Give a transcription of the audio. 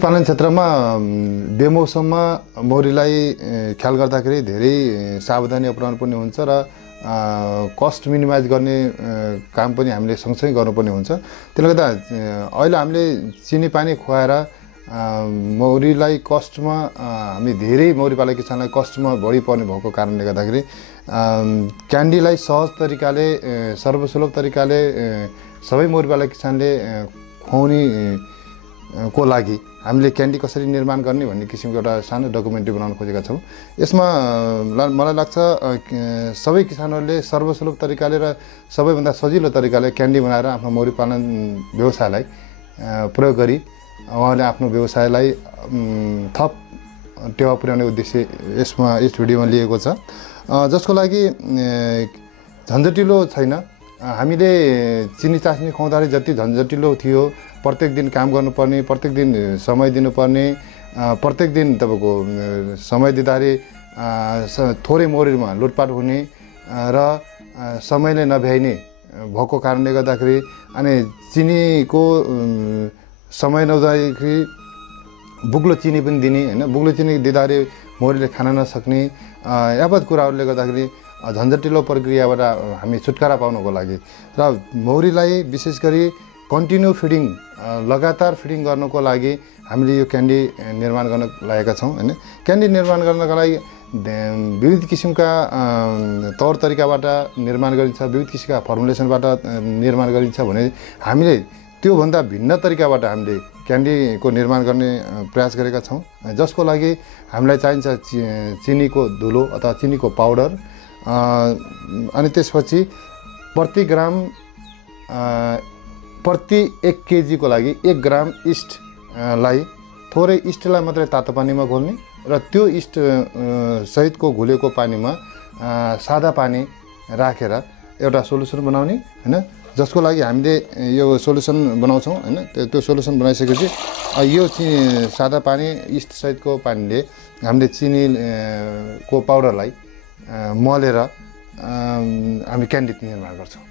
पालन क्षेत्रमा बेमौसममा मौरीलाई ख्याल गर्दाखेरि धेरै सावधानी अपनाउनु पर्ने हुन्छ र कस्ट मिनिमाइज गर्ने काम पनि हामीले सँगसँगै गर्नुपर्ने हुन्छ। त्यसले गर्दा अहिले हामीले चिनी पानी खुवाएर मौरीलाई कस्टमा हामी धेरै मौरी पालक किसानलाई कस्टमा बढी पर्ने भएको कारणले गर्दाखेरि क्यान्डीलाई सहज तरिकाले सर्वसुलभ तरिकाले सबै मौरी पालक किसानले खुवाउने को लागि हामीले क्यान्डी कसरी निर्माण गर्ने भन्ने किसिमको एउटा सानो डकुमेन्ट्री बनाउन खोजेका छौँ। यसमा मलाई लाग्छ सबै किसानहरूले सर्वसुलभ तरिकाले र सबैभन्दा सजिलो तरिकाले क्यान्डी बनाएर आफ्नो मौरी पालन व्यवसायलाई प्रयोग गरी उहाँले आफ्नो व्यवसायलाई थप टेवा पुर्याउने उद्देश्य यस भिडियोमा लिएको छ, जसको लागि झन्झटिलो छैन। हामीले चिनी चास्नी खुवाउँदाखेरि जति झन्झटिलो थियो, प्रत्येक दिन काम गर्नुपर्ने, प्रत्येक दिन समय दिनुपर्ने, प्रत्येक दिन तपाईँको समय दिँदाखेरि थोरै मौरीमा लुटपाट हुने र समयले नभ्याइने भएको कारणले गर्दाखेरि अनि चिनीको समय नहुँदाखेरि बुग्लो चिनी पनि दिने होइन, बुग्लो चिनी दिँदाखेरि मौरीले खान नसक्ने यावत कुराहरूले गर्दाखेरि झन्झटिलो प्रक्रियाबाट हामी छुटकारा पाउनको लागि र मौरीलाई विशेष गरी कन्टिन्यू फिडिङ लगातार फिडिङ गर्नको लागि हामीले यो क्यान्डी निर्माण गर्न लागेका छौँ होइन। क्यान्डी निर्माण गर्नका लागि विविध किसिमका तौर तरिकाबाट निर्माण गरिन्छ, विविध किसिमका फर्मुलेसनबाट निर्माण गरिन्छ भने हामीले त्योभन्दा भिन्न तरिकाबाट हामीले क्यान्डीको निर्माण गर्ने प्रयास गरेका छौँ, जसको लागि हामीलाई चाहिन्छ चिनीको धुलो अथवा चिनीको पाउडर अनि त्यसपछि प्रति 1 केजीको लागि 1 ग्राम इस्टलाई थोरै इस्टलाई मात्रै तातो पानीमा घोल्ने र त्यो इस्ट सहितको घुलेको पानीमा सादा पानी राखेर एउटा सोलुसन बनाउने होइन, जसको लागि हामीले यो सोलुसन बनाउँछौँ होइन। त्यो सोलुसन बनाइसकेपछि यो सादा पानी इस्ट सहितको पानीले हामीले चिनीको पाउडरलाई मलेर हामी क्यान्डी निर्माण गर्छौँ।